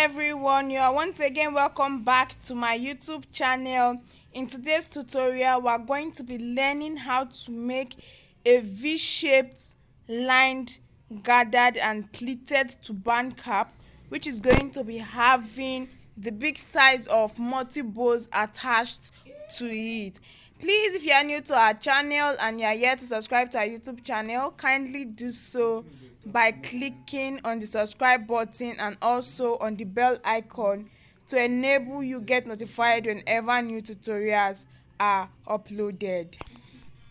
everyone, you are once again welcome back to my YouTube channel. In today's tutorial we are going to be learning how to make a V-shaped lined, gathered and pleated turban cap, which is going to be having the big size of multi bows attached to it. Please, if you are new to our channel and you are yet to subscribe to our YouTube channel, kindly do so by clicking on the subscribe button and also on the bell icon to enable you get notified whenever new tutorials are uploaded.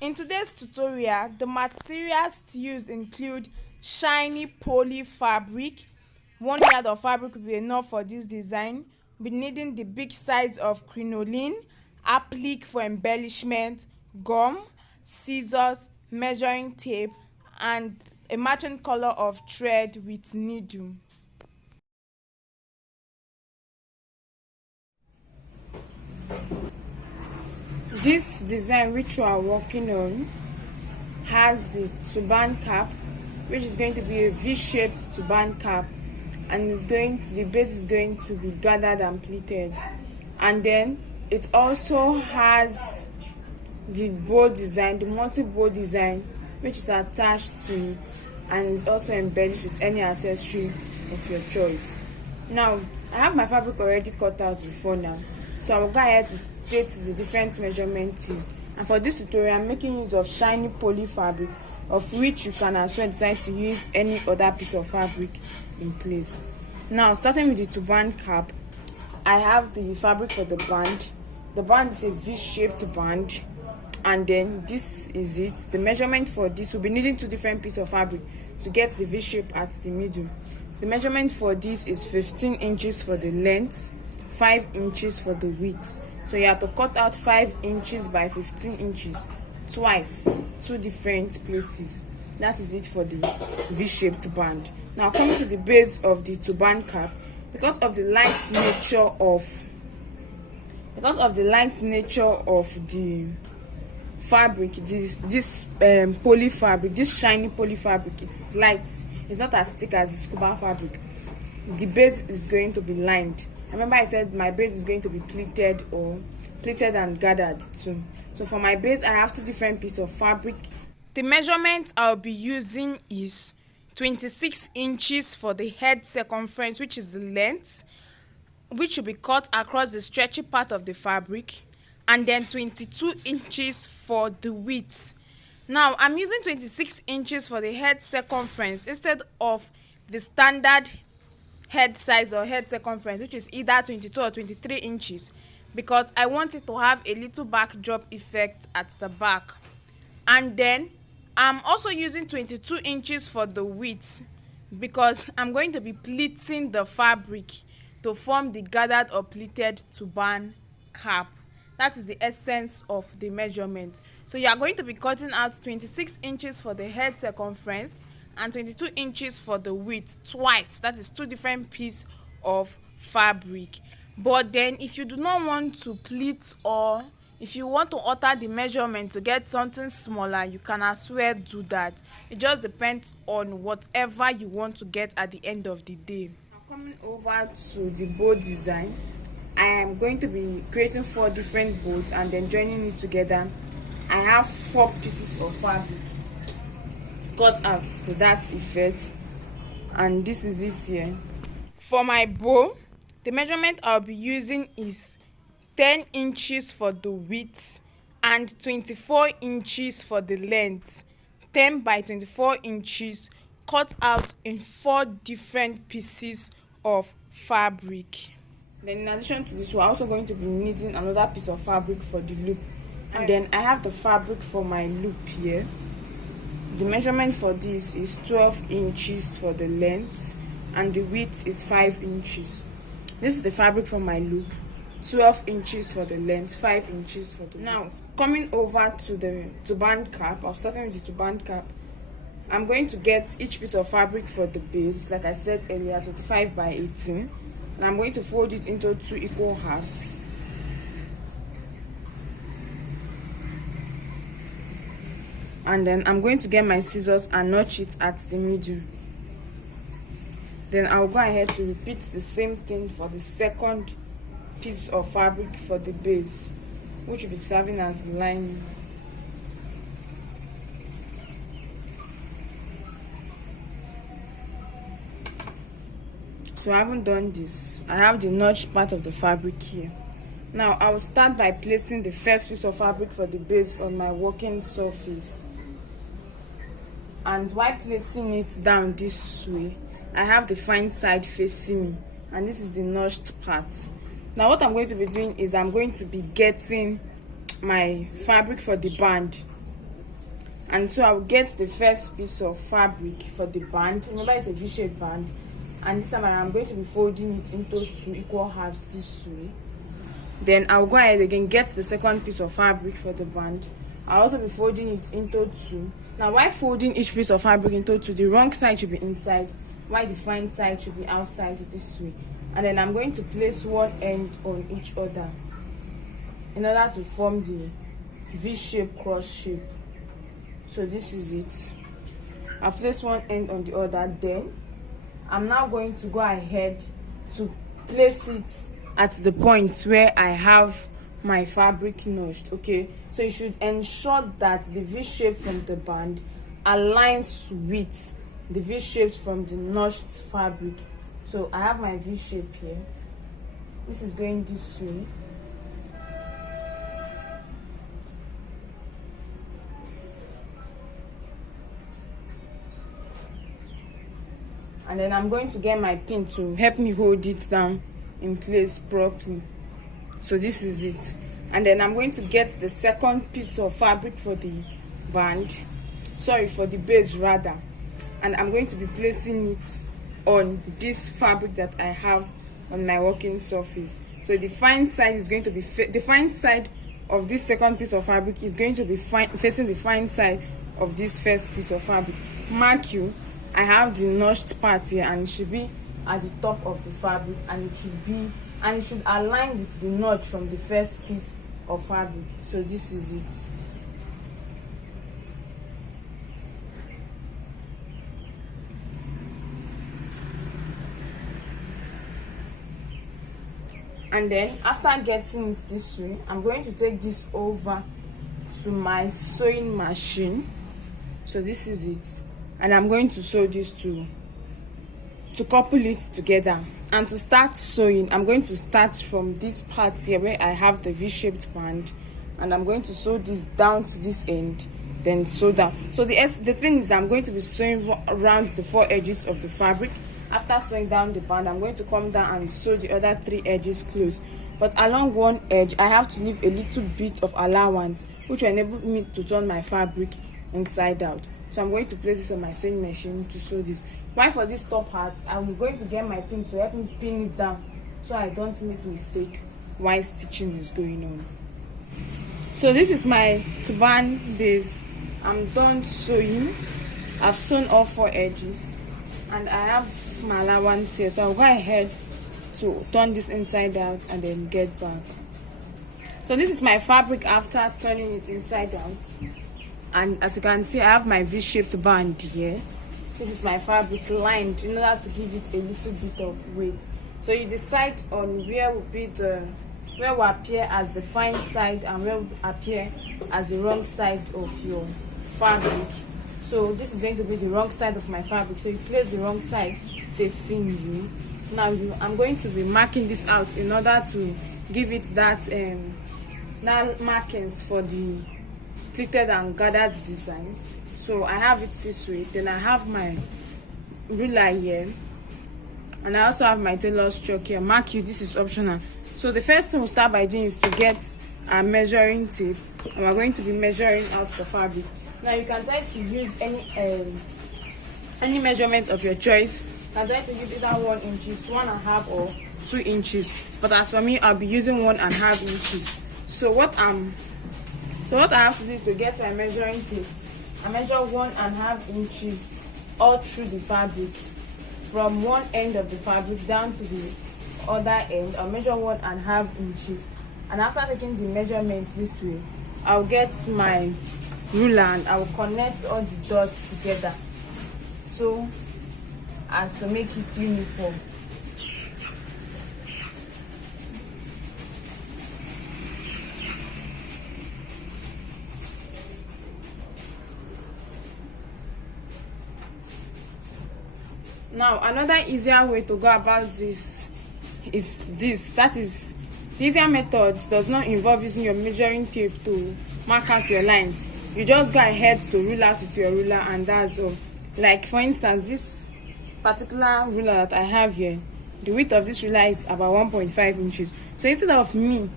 In today's tutorial, the materials to use include shiny poly fabric. 1 yard of fabric will be enough for this design. We'll be needing the big size of crinoline, applique for embellishment, gum, scissors, measuring tape, and a matching color of thread with needle. This design which we are working on has the turban cap, which is going to be a V-shaped turban cap, and the base is going to be gathered and pleated, and then it also has the bow design, the multi-bow design, which is attached to it and is also embellished with any accessory of your choice. Now, I have my fabric already cut out before now, so I will go ahead to state the different measurements used. And for this tutorial, I'm making use of shiny poly fabric, of which you can as well decide to use any other piece of fabric in place. Now, starting with the turban cap, I have the fabric for the band. The band is a V-shaped band, and then this is it. The measurement for this, will be needing 2 different pieces of fabric to get the V shape at the middle. The measurement for this is 15 inches for the length, 5 inches for the width. So you have to cut out 5 inches by 15 inches twice, 2 different places. That is it for the V-shaped band. Now, coming to the base of the turban cap, because of the light nature of the fabric, this poly fabric, this shiny poly fabric, it's light, it's not as thick as the scuba fabric. The base is going to be lined. Remember I said my base is going to be pleated and gathered too. So for my base, I have 2 different pieces of fabric. The measurement I'll be using is 26 inches for the head circumference, which is the length, which will be cut across the stretchy part of the fabric, and then 22 inches for the width. Now, I'm using 26 inches for the head circumference instead of the standard head size or head circumference, which is either 22 or 23 inches, because I want it to have a little backdrop effect at the back. And then I'm also using 22 inches for the width, because I'm going to be pleating the fabric to form the gathered or pleated turban cap. That is the essence of the measurement. So you are going to be cutting out 26 inches for the head circumference and 22 inches for the width twice. That is 2 different pieces of fabric. But then if you do not want to pleat, or if you want to alter the measurement to get something smaller, you can as well do that. It just depends on whatever you want to get at the end of the day. Now, coming over to the bow design, I am going to be creating 4 different bows and then joining it together. I have 4 pieces of fabric cut out to that effect, and this is it here. For my bow, the measurement I'll be using is 10 inches for the width and 24 inches for the length. 10 by 24 inches cut out in 4 different pieces of fabric. Then in addition to this, we're also going to be needing another piece of fabric for the loop. And then I have the fabric for my loop here. The measurement for this is 12 inches for the length and the width is 5 inches. This is the fabric for my loop. 12 inches for the length, 5 inches for the width. Now, coming over to the turban cap, I'm starting with the turban cap. I'm going to get each piece of fabric for the base, like I said earlier, 25 by 18. And I'm going to fold it into 2 equal halves. And then I'm going to get my scissors and notch it at the middle. Then I'll go ahead to repeat the same thing for the second piece of fabric for the base, which will be serving as the lining. So I haven't done this. I have the notched part of the fabric here. Now I will start by placing the first piece of fabric for the base on my working surface. And while placing it down this way, I have the fine side facing me, and this is the notched part. Now what I'm going to be doing is I'm going to be getting my fabric for the band. And so I'll get the first piece of fabric for the band. Remember, it's a V-shaped band. And this time I'm going to be folding it into 2 equal halves this way. Then I'll go ahead again, get the second piece of fabric for the band. I'll also be folding it into 2. Now while folding each piece of fabric into 2, the wrong side should be inside, while the fine side should be outside this way. And then I'm going to place one end on each other in order to form the V-shape cross shape. So this is it. I've placed one end on the other. Then I'm now going to go ahead to place it at the point where I have my fabric notched. Okay, so you should ensure that the V shape from the band aligns with the V shapes from the notched fabric. So I have my V shape here. This is going this way. And then I'm going to get my pin to help me hold it down in place properly. So this is it. And then I'm going to get the second piece of fabric for the band, for the base rather, and I'm going to be placing it on this fabric that I have on my working surface. So the fine side is going to be the fine side of this second piece of fabric is going to be facing the fine side of this first piece of fabric. Mark you, I have the notched part here, and it should be at the top of the fabric, and it should align with the notch from the first piece of fabric. So this is it. And then after getting it this way, I'm going to take this over to my sewing machine. So this is it. And I'm going to sew this to couple it together. And to start sewing, I'm going to start from this part here where I have the V-shaped band, and I'm going to sew this down to this end, then sew down. So the thing is, I'm going to be sewing around the 4 edges of the fabric. After sewing down the band, I'm going to come down and sew the other 3 edges close. But along one edge, I have to leave a little bit of allowance, which will enable me to turn my fabric inside out. So I'm going to place this on my sewing machine to sew this. While for this top part, I'm going to get my pin to help me pin it down so I don't make mistake while stitching is going on. So this is my turban base. I'm done sewing. I've sewn all 4 edges, and I have my allowance here. So I'll go ahead to turn this inside out and then get back. So this is my fabric after turning it inside out. And as you can see, I have my V-shaped band here. This is my fabric lined in order to give it a little bit of weight. So you decide on where will appear as the fine side and where will appear as the wrong side of your fabric. So this is going to be the wrong side of my fabric. So you place the wrong side facing you. Now I'm going to be marking this out in order to give it that markings for the pleated and gathered design. So I have it this way. Then I have my ruler here, and I also have my tailor's chalk here. Mark you, this is optional. So the first thing we'll start by doing is to get our measuring tape, and we're going to be measuring out the fabric. Now you can try to use any measurement of your choice. You can try to use either 1 inches, 1.5 or 2 inches. But as for me, I'll be using 1.5 inches. So what I have to do is to get my measuring tape. I measure 1.5 inches all through the fabric, from one end of the fabric down to the other end. I'll measure 1.5 inches, and after taking the measurement this way, I'll get my ruler and I'll connect all the dots together. So as to make it uniform. Now another easier way to go about this is this. That is, the easier method does not involve using your measuring tape to mark out your lines. You just go ahead to rule out with your ruler, and that's all. Like for instance, this particular ruler that I have here, the width of this ruler is about 1.5 inches. So instead of me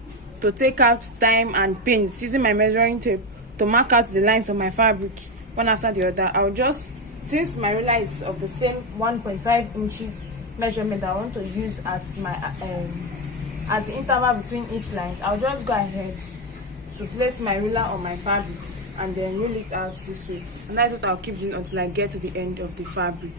to take out time and paints using my measuring tape to mark out the lines of my fabric one after the other, I'll just, since my ruler is of the same 1.5 inches measurement I want to use as my as the interval between each line, I'll just go ahead to place my ruler on my fabric and then rule it out this way. And that's what I'll keep doing until I get to the end of the fabric.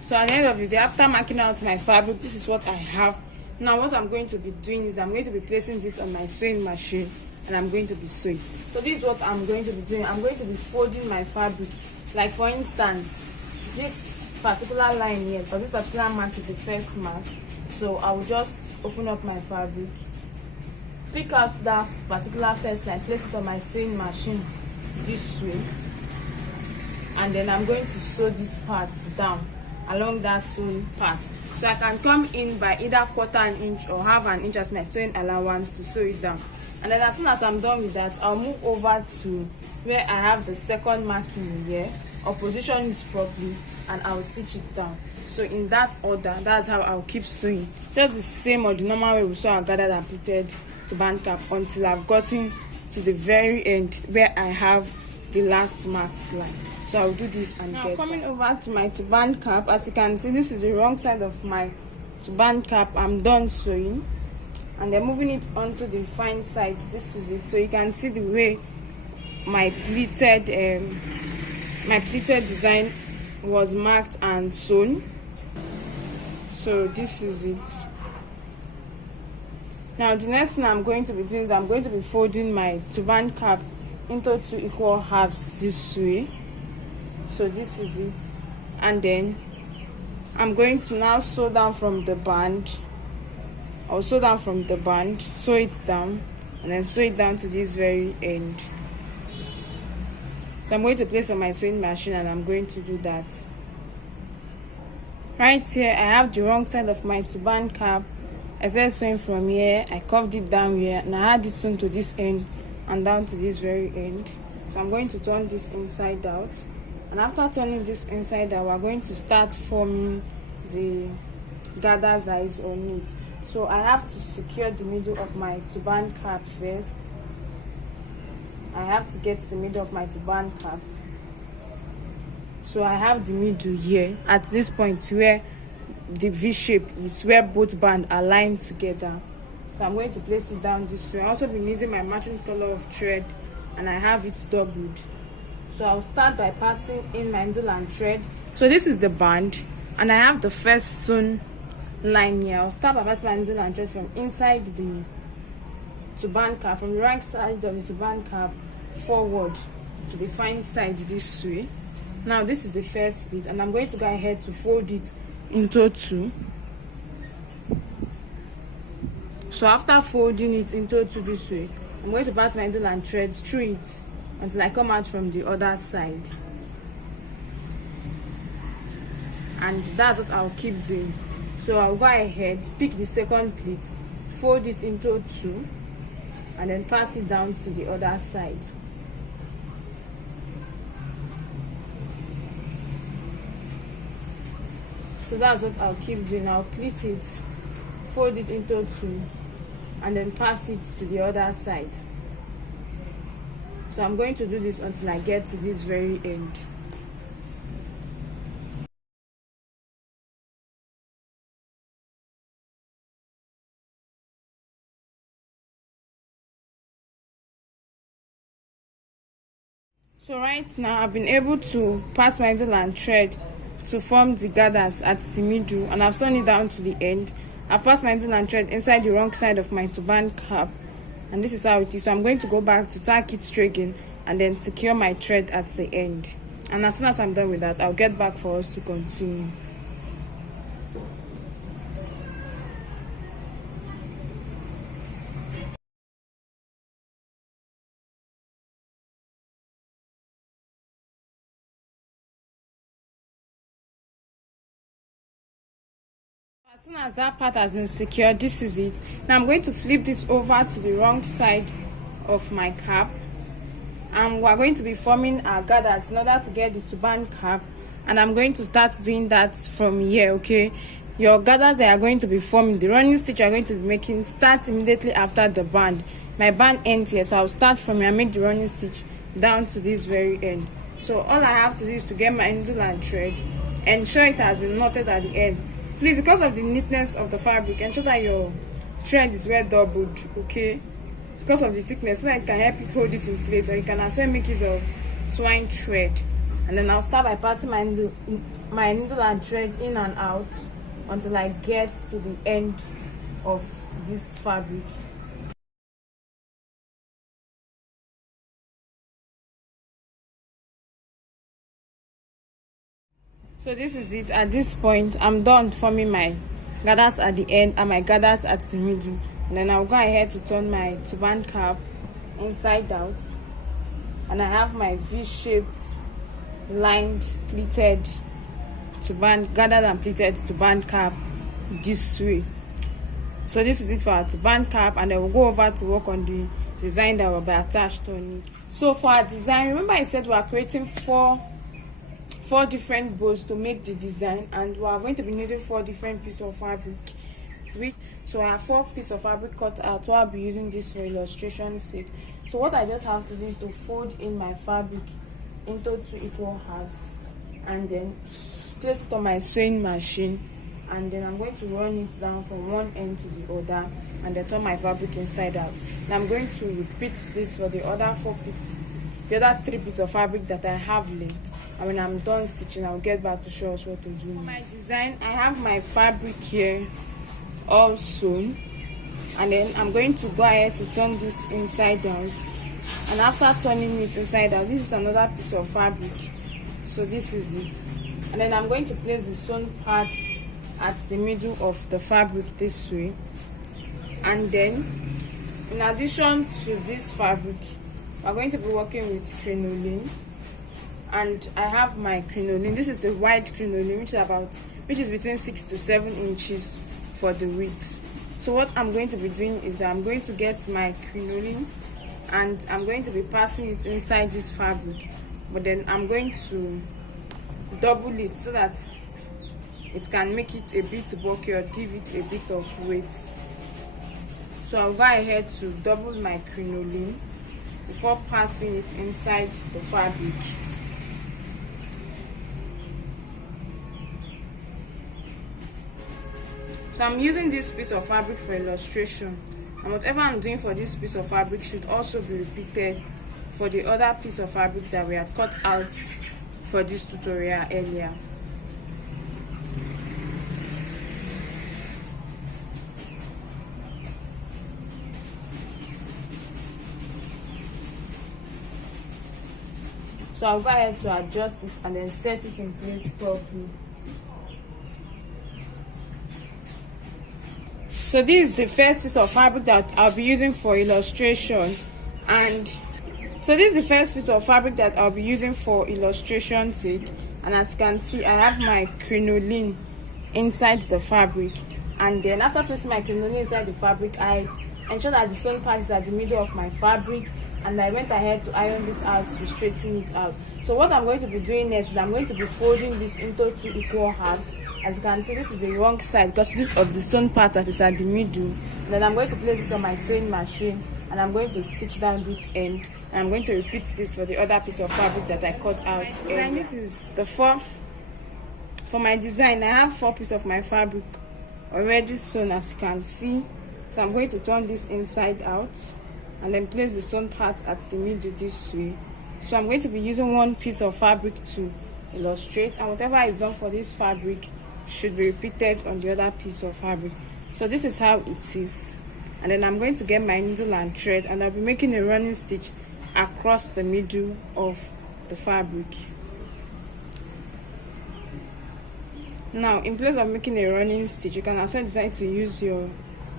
So at the end of the day, after marking out my fabric, this is what I have. Now what I'm going to be doing is I'm going to be placing this on my sewing machine and I'm going to be sewing. So this is what I'm going to be doing. I'm going to be folding my fabric. Like for instance, this particular line here, or this particular mark is the first mark. So I will just open up my fabric, pick out that particular first line, place it on my sewing machine this way, and then I'm going to sew this part down along that sewn part. So I can come in by either 1/4 inch or 1/2 inch as my sewing allowance to sew it down. And then as soon as I'm done with that, I'll move over to where I have the second marking here, or position it properly, and I'll stitch it down. So in that order, that's how I'll keep sewing. Just the same or the normal way we sew our gathered and pleated turban cap until I've gotten to the very end where I have the last marked line. So I'll do this and now coming over to my turban cap. As you can see, this is the wrong side of my turban cap. I'm done sewing, and then moving it onto the fine side. This is it. So you can see the way my pleated design was marked and sewn. So this is it. Now the next thing I'm going to be doing is I'm going to be folding my turban cap into 2 equal halves this way. So this is it, and then I'm going to now sew down from the band. I'll sew down from the band, sew it down, and then sew it down to this very end. So I'm going to place on my sewing machine, and I'm going to do that. Right here I have the wrong side of my turban cap. I started sewing from here, I curved it down here, and I had it sewn to this end and down to this very end. So I'm going to turn this inside out, and after turning this inside out, we're going to start forming the gather's eyes on it. So I have to secure the middle of my turban cap first. I have to get the middle of my turban cap. So I have the middle here at this point where the V shape is, where both bands are lined together. So I'm going to place it down this way. I also be needing my matching color of thread, and I have it doubled. So I'll start by passing in my needle and thread. So this is the band, and I have the first sewn line here. I'll start by passing my needle and thread from inside the turban cap, from the right side of the turban cap forward to the fine side this way. Now this is the first bit, and I'm going to go ahead to fold it into 2. So after folding it into 2 this way, I'm going to pass my needle and thread through it until I come out from the other side. And that's what I'll keep doing. So I'll go ahead, pick the second pleat, fold it into 2, and then pass it down to the other side. So that's what I'll keep doing. I'll pleat it, fold it into 2, and then pass it to the other side. So I'm going to do this until I get to this very end. So right now I've been able to pass my needle and thread to form the gathers at the middle, and I've sewn it down to the end. I've passed my needle and thread inside the wrong side of my turban cap, and this is how it is. So I'm going to go back to tack it straight again and then secure my thread at the end. And as soon as I'm done with that, I'll get back for us to continue. As soon as that part has been secured, this is it. Now I'm going to flip this over to the wrong side of my cap, and we're going to be forming our gathers in order to get the turban cap. And I'm going to start doing that from here. Okay, your gathers that are going to be forming, the running stitch you are going to be making, start immediately after the band. My band ends here, so I'll start from here and make the running stitch down to this very end. So all I have to do is to get my needle and thread, ensure it has been knotted at the end. Please, because of the neatness of the fabric, ensure that your thread is well doubled, okay? Because of the thickness, so that it can help it hold it in place, or you can as well make use of twine thread. And then I'll start by passing my needle and thread in and out until I get to the end of this fabric. So this is it. At this point, I'm done forming my gathers at the end and my gathers at the middle. And then I'll go ahead to turn my turban cap inside out. And I have my V-shaped, lined, pleated turban, gathered and pleated turban cap this way. So this is it for our turban cap, and then we'll go over to work on the design that will be attached on it. So for our design, remember I said we are creating four different bows to make the design, and we are going to be needing 4 different pieces of fabric. So I have 4 pieces of fabric cut out, so I'll be using this for illustration sake. So what I just have to do is to fold in my fabric into 2 equal halves, and then place it on my sewing machine, and then I'm going to run it down from one end to the other, and then turn my fabric inside out. And I'm going to repeat this for the other 3 pieces of fabric that I have left. And when I'm done stitching, I'll get back to show us what to do. For my design, I have my fabric here all sewn, and then I'm going to go ahead to turn this inside out. And after turning it inside out, this is another piece of fabric. So this is it. And then I'm going to place the sewn part at the middle of the fabric this way. And then, in addition to this fabric, we're going to be working with crinoline. And I have my crinoline. This is the wide crinoline, which is between 6 to 7 inches for the width. So what I'm going to be doing is that I'm going to get my crinoline and I'm going to be passing it inside this fabric, but then I'm going to double it so that it can make it a bit bulky or give it a bit of weight. So I'll go ahead to double my crinoline before passing it inside the fabric. So I'm using this piece of fabric for illustration, and whatever I'm doing for this piece of fabric should also be repeated for the other piece of fabric that we had cut out for this tutorial earlier. So I'll go ahead to adjust it and then set it in place properly. So this is the first piece of fabric that I'll be using for illustration, and so this is the first piece of fabric that I'll be using for illustration sake. And as you can see, I have my crinoline inside the fabric, and then after placing my crinoline inside the fabric, I ensure that the sewn part is at the middle of my fabric, and I went ahead to iron this out to straighten it out. So what I'm going to be doing next is I'm going to be folding this into 2 equal halves. As you can see, this is the wrong side because this of the sewn part that is at the middle. And then I'm going to place this on my sewing machine, and I'm going to stitch down this end, and I'm going to repeat this for the other piece of fabric that I cut out. This is the for my design. I have 4 pieces of my fabric already sewn, as you can see. So I'm going to turn this inside out and then place the sewn part at the middle this way. So I'm going to be using 1 piece of fabric to illustrate, and whatever is done for this fabric should be repeated on the other piece of fabric. So this is how it is. and then I'm going to get my needle and thread, and I'll be making a running stitch across the middle of the fabric. Now, in place of making a running stitch, you can also decide to use your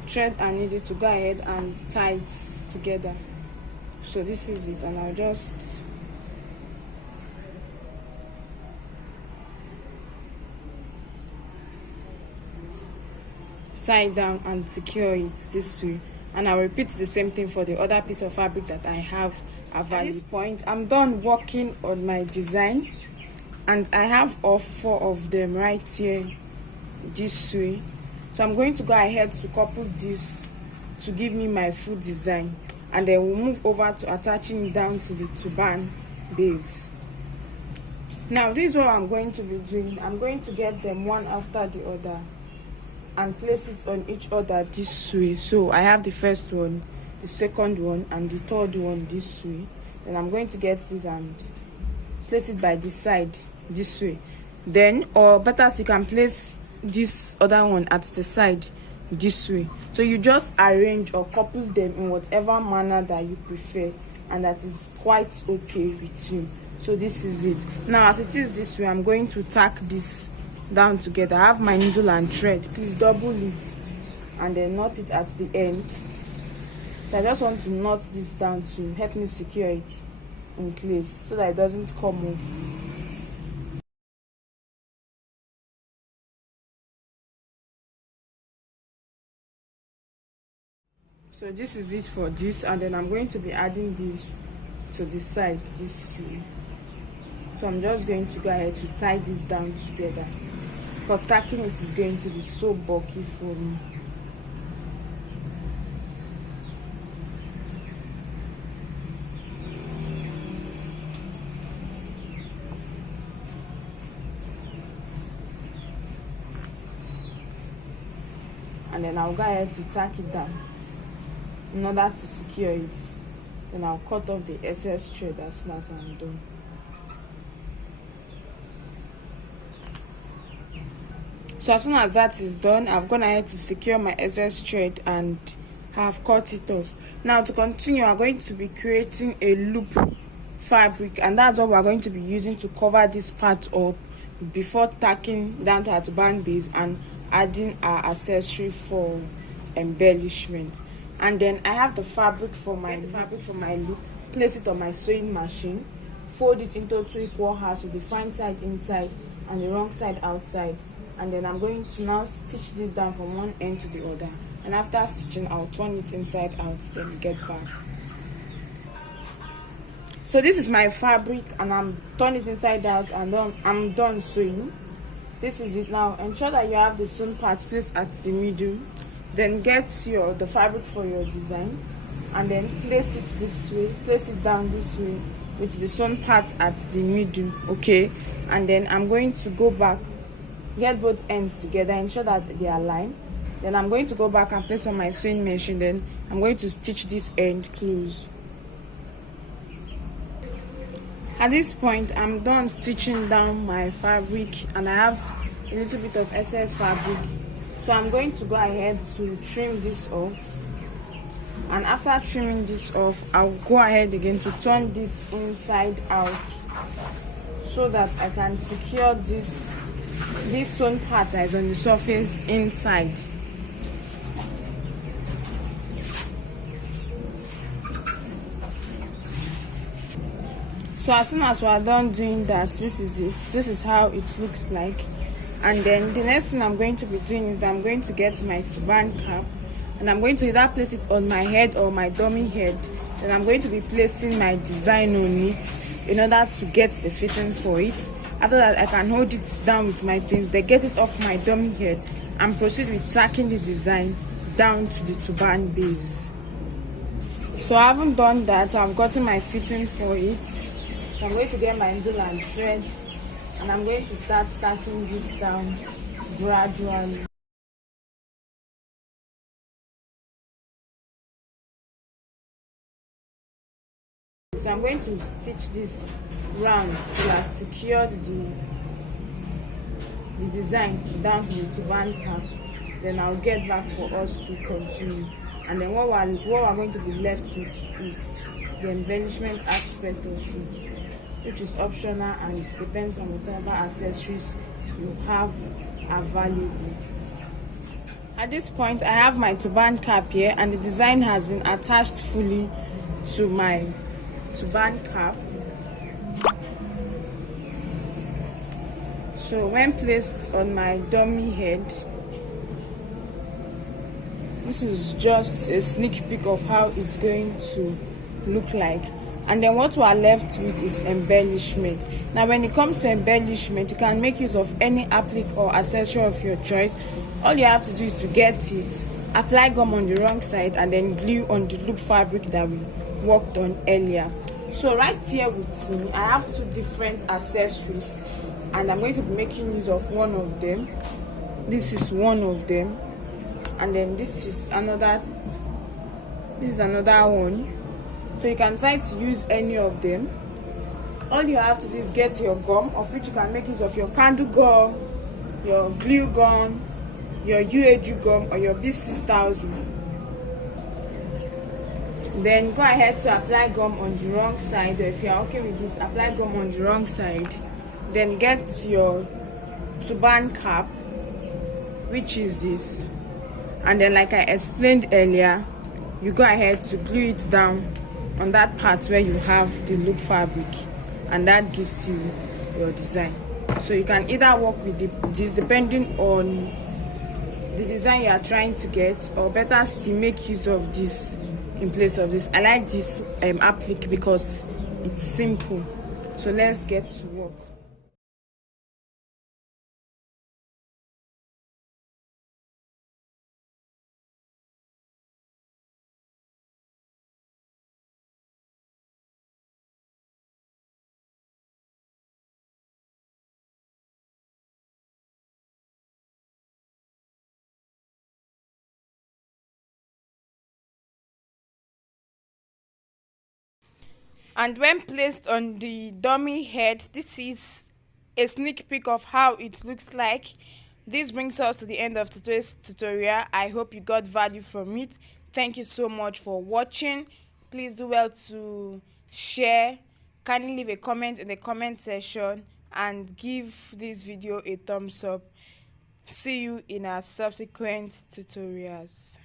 thread and needle to go ahead and tie it together. So this is it, and I'll just tie it down and secure it this way, and I'll repeat the same thing for the other piece of fabric that I have available. At this point, I'm done working on my design, and I have all 4 of them right here this way. So I'm going to go ahead to couple this to give me my full design, and then we'll move over to attaching it down to the turban base. Now this is what I'm going to be doing. I'm going to get them one after the other and place it on each other this way. So I have the first one, the second one, and the third one this way. Then I'm going to get this and place it by this side this way. Then, or better, you can place this other one at the side this way. So you just arrange or couple them in whatever manner that you prefer, and that is quite okay with you. So this is it. Now, as it is this way, I'm going to tack this down together. I have my needle and thread. Please double it and then knot it at the end. So I just want to knot this down to help me secure it in place so that it doesn't come off. So this is it for this, and then I'm going to be adding this to the side this way. So I'm just going to go ahead to tie this down together, because stacking it is going to be so bulky for me. And then I'll go ahead to tack it down in order to secure it. Then I'll cut off the excess thread as soon as I'm done. So as soon as that is done, I've gone ahead to secure my excess thread and have cut it off. Now to continue, I'm going to be creating a loop fabric, and that's what we're going to be using to cover this part up before tacking down to our turban base and adding our accessory for embellishment. And then I have the fabric for my loop. Place it on my sewing machine, fold it into 2 equal halves with the front side inside and the wrong side outside. And then I'm going to now stitch this down from one end to the other, and after stitching I'll turn it inside out, then get back. So this is my fabric, and I'm turning it inside out, and I'm done sewing. This is it. Now ensure that you have the sewn part placed at the middle, then get the fabric for your design, and then place it this way, place it down this way with the sewn part at the middle. Okay, and then I'm going to go back, get both ends together, ensure that they are aligned. Then I'm going to go back and place on my sewing machine. Then I'm going to stitch this end close. At this point, I'm done stitching down my fabric, and I have a little bit of excess fabric. So I'm going to go ahead to trim this off. And after trimming this off, I'll go ahead again to turn this inside out so that I can secure this sewn part that is on the surface inside. So as soon as we are done doing that, this is it. This is how it looks like. And then the next thing I'm going to be doing is that I'm going to get my turban cap, and I'm going to either place it on my head or my dummy head. Then I'm going to be placing my design on it in order to get the fitting for it. After that, I can hold it down with my pins, then get it off my dummy head and proceed with tacking the design down to the turban base. So I haven't done that. I've gotten my fitting for it. So I'm going to get my needle and thread, and I'm going to start tacking this down gradually. So I'm going to stitch this round till I've secured the design down to the turban cap. Then I'll get back for us to continue. and then what we're going to be left with is the embellishment aspect of it, which is optional and it depends on whatever accessories you have available. At this point, I have my turban cap here, and the design has been attached fully to my turban cap. So when placed on my dummy head, this is just a sneak peek of how it's going to look like. And then what we are left with is embellishment. Now when it comes to embellishment, you can make use of any applique or accessory of your choice. All you have to do is to get it, apply gum on the wrong side, and then glue on the loop fabric that we worked on earlier. So right here with me, I have two different accessories, and I'm going to be making use of one of them. This is one of them, and then this is another one. So you can try to use any of them. All you have to do is get your gum, of which you can make use of your candle gum, your glue gum, your UAG gum, or your V6000. Then go ahead to apply gum on the wrong side, or if you are okay with this, apply gum on the wrong side. Then get your turban cap, which is this, and then like I explained earlier, you go ahead to glue it down on that part where you have the loop fabric, and that gives you your design. So you can either work with this depending on the design you are trying to get, or better still make use of this in place of this. I like this applique because it's simple. So let's get to work. And when placed on the dummy head, this is a sneak peek of how it looks like. This brings us to the end of today's tutorial. I hope you got value from it. Thank you so much for watching. Please do well to share. Kindly leave a comment in the comment section and give this video a thumbs up. See you in our subsequent tutorials.